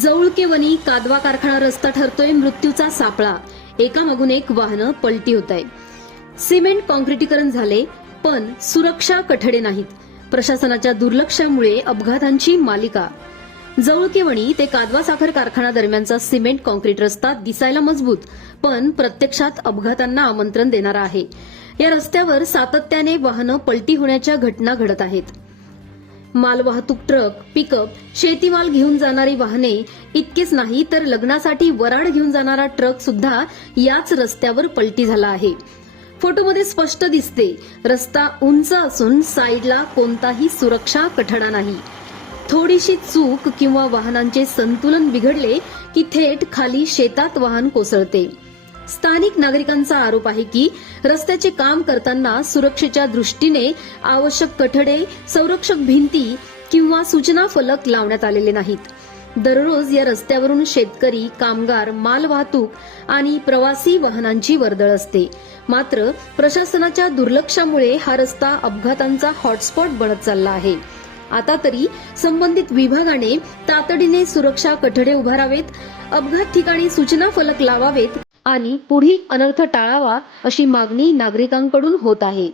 जवळकेवणी कादवा कारखाना रस्ता ठरतोय मृत्यूचा सापळा. एकामागून एक वाहनं पलटी होत आहे. सिमेंट काँक्रिटीकरण झाले, पण सुरक्षा कठडे नाहीत. प्रशासनाच्या दुर्लक्षामुळे अपघातांची मालिका. जवळकेवणी ते कादवा साखर कारखाना दरम्यानचा सिमेंट काँक्रीट रस्ता दिसायला मजबूत, पण प्रत्यक्षात अपघातांना आमंत्रण देणारा आहे. या रस्त्यावर सातत्याने वाहनं पलटी होण्याच्या घटना घडत आहेत. मालवाहतूक ट्रक, पिकअप, शेतीमाल घेऊन जाणारी वाहने इतकेच नाही तर लग्नासाठी वराड घेऊन जाणारा ट्रक सुद्धा याच रस्त्यावर पलटी झाला आहे. फोटोमध्ये स्पष्ट दिसते, रस्ता उंच असून साईडला कोणताही सुरक्षा कठडा नाही. थोडीशी चूक किंवा वाहनांचे संतुलन बिघडले की थेट खाली शेतात वाहन कोसळते. स्थानिक नागरिकांचा आरोप आहे की रस्त्याचे काम करताना सुरक्षेच्या दृष्टीने आवश्यक कठडे, संरक्षक भिंती किंवा सूचना फलक लावण्यात आलेले नाहीत. दररोज या रस्त्यावरून शेतकरी, कामगार, मालवाहतूक आणि प्रवासी वाहनांची वर्दळ असते. मात्र प्रशासनाच्या दुर्लक्षामुळे हा रस्ता अपघातांचा हॉटस्पॉट बनत चालला आहे. आता तरी संबंधित विभागाने तातडीने सुरक्षा कठडे उभारावेत, अपघात ठिकाणी सूचना फलक लावावेत आणि पुढील अनर्थ टाळावा, अशी मागणी नागरिकांकडून होत आहे.